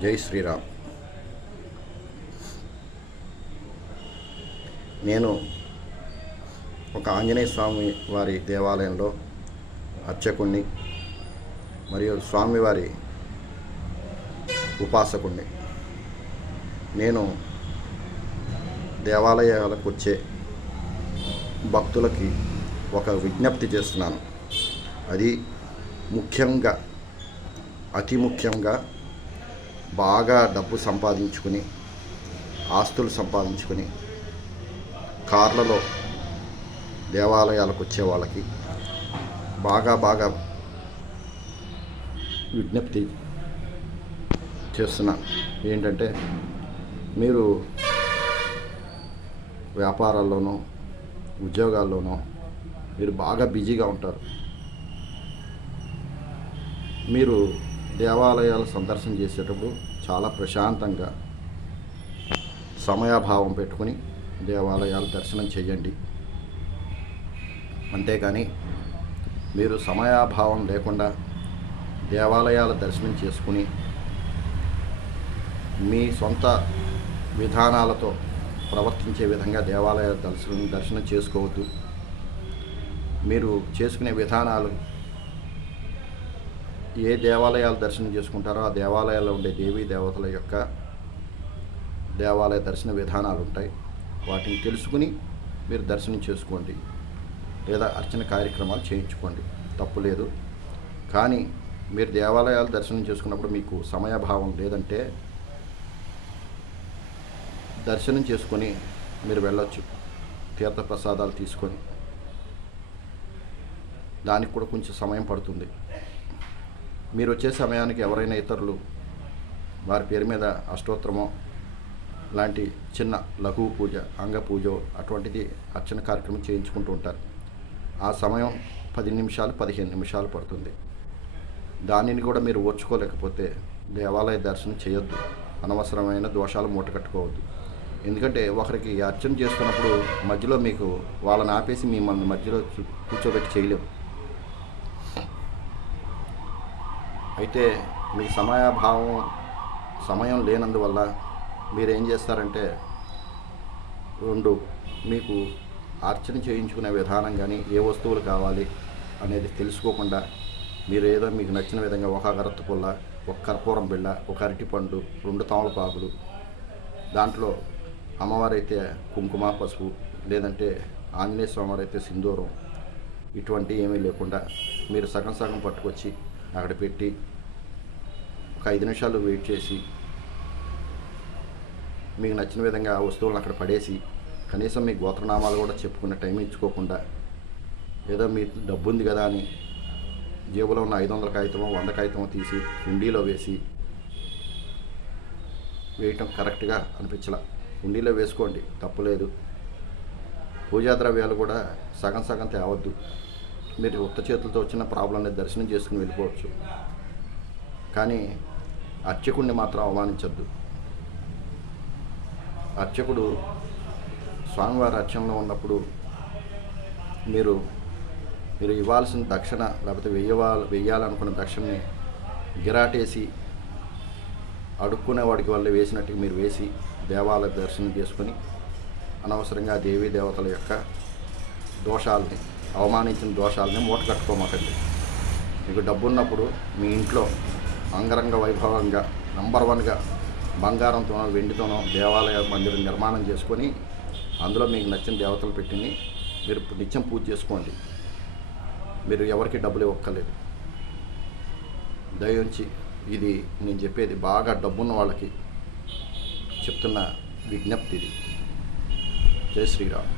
జై శ్రీరామ్. నేను ఒక ఆంజనేయ స్వామి వారి దేవాలయంలో అర్చకుణ్ణి మరియు స్వామివారి ఉపాసకుణ్ణి. నేను దేవాలయాలకు వచ్చే భక్తులకి ఒక విజ్ఞప్తి చేస్తున్నాను. అది ముఖ్యంగా అతి ముఖ్యంగా బాగా డబ్బు సంపాదించుకుని, ఆస్తులు సంపాదించుకుని కార్లలో దేవాలయాలకు వచ్చే వాళ్ళకి బాగా విజ్ఞప్తి చేస్తున్నా. ఏంటంటే, మీరు వ్యాపారాల్లోనూ ఉద్యోగాల్లోనూ మీరు బాగా బిజీగా ఉంటారు. మీరు దేవాలయాల సందర్శన చేసేటప్పుడు చాలా ప్రశాంతంగా సమయాభావం పెట్టుకుని దేవాలయాలు దర్శనం చేయండి. అంతేకాని మీరు సమయాభావం లేకుండా దేవాలయాల దర్శనం చేసుకుని మీ సొంత విధానాలతో ప్రవర్తించే విధంగా దేవాలయాల దర్శనం చేసుకోవద్దు. మీరు చేసుకునే విధానాలు, ఏ దేవాలయాలు దర్శనం చేసుకుంటారో ఆ దేవాలయాల్లో ఉండే దేవీ దేవతల యొక్క దేవాలయ దర్శన విధానాలు ఉంటాయి. వాటిని తెలుసుకుని మీరు దర్శనం చేసుకోండి, లేదా అర్చన కార్యక్రమాలు చేయించుకోండి, తప్పు లేదు. కానీ మీరు దేవాలయాలు దర్శనం చేసుకున్నప్పుడు మీకు సమయభావం లేదంటే దర్శనం చేసుకొని మీరు వెళ్ళొచ్చు, తీర్థప్రసాదాలు తీసుకొని. దానికి కూడా కొంచెం సమయం పడుతుంది. మీరు వచ్చే సమయానికి ఎవరైనా ఇతరులు వారి పేరు మీద అష్టోత్తరమో లాంటి చిన్న లఘువు పూజ, అంగ పూజ అటువంటిది అర్చన కార్యక్రమం చేయించుకుంటూ ఉంటారు. ఆ సమయం 10 నిమిషాలు 15 నిమిషాలు పడుతుంది. దానిని కూడా మీరు ఓర్చుకోలేకపోతే దేవాలయ దర్శనం చేయొద్దు. అనవసరమైన దోషాలు మూటకట్టుకోవద్దు. ఎందుకంటే ఒకరికి అర్చన చేస్తున్నప్పుడు మధ్యలో మీకు వాళ్ళని ఆపేసి మిమ్మల్ని మధ్యలో కూర్చోబెట్టి చేయలేము. అయితే మీకు సమయం లేనందువల్ల మీరేం చేస్తారంటే, మీకు అర్చన చేయించుకునే విధానం కానీ ఏ వస్తువులు కావాలి అనేది తెలుసుకోకుండా మీరు ఏదో మీకు నచ్చిన విధంగా ఒక అగరత్తు పుల్ల, ఒక కర్పూరం బిళ్ళ, ఒక అరటిపండు, 2 తమలపాకులు, దాంట్లో అమ్మవారైతే కుంకుమ పసుపు, లేదంటే ఆంజనేయ స్వామి అయితే సింధూరం, ఇటువంటి ఏమీ లేకుండా మీరు సగం పట్టుకొచ్చి అక్కడ పెట్టి ఒక 5 నిమిషాలు వెయిట్ చేసి మీకు నచ్చిన విధంగా ఆ వస్తువులను అక్కడ పడేసి కనీసం మీ గోత్రనామాలు కూడా చెప్పుకునే టైం ఇచ్చుకోకుండా, ఏదో మీ డబ్బు ఉంది కదా అని జేబులో ఉన్న 500 కాగితమో 100 కాగితమో తీసి హుండీలో వేయటం కరెక్ట్గా అనిపించలా. హుండీలో వేసుకోండి, తప్పులేదు. పూజా ద్రవ్యాలు కూడా సగం తేవద్దు. మీరు ఉత్త చేతులతో వచ్చిన ప్రాబ్లంని దర్శనం చేసుకుని వెళ్ళిపోవచ్చు. కానీ అర్చకుడిని మాత్రం అవమానించద్దు. అర్చకుడు స్వామివారి అర్చనలో ఉన్నప్పుడు మీరు ఇవ్వాల్సిన దక్షిణ, లేకపోతే వెయ్యాలనుకున్న దక్షిణని గిరాటేసి అడుక్కునేవాడికి వాళ్ళు వేసినట్టుగా మీరు వేసి దేవాలయ దర్శనం చేసుకొని అనవసరంగా దేవీ దేవతల యొక్క దోషాలని, అవమానించిన దోషాలని మూట కట్టుకోమాకండి. మీకు డబ్బున్నప్పుడు మీ ఇంట్లో అంగరంగ వైభవంగా నంబర్ 1గా బంగారంతోనో వెండితోనో దేవాలయ మందిరం నిర్మాణం చేసుకొని అందులో మీకు నచ్చిన దేవతలు పెట్టిని మీరు నిత్యం పూజ చేసుకోండి. మీరు ఎవరికి డబ్బులు ఇవ్వక్కర్లేదు. దయించి ఇది నేను చెప్పేది బాగా డబ్బున్న వాళ్ళకి చెప్తున్న విజ్ఞప్తి ఇది. జై శ్రీరామ్.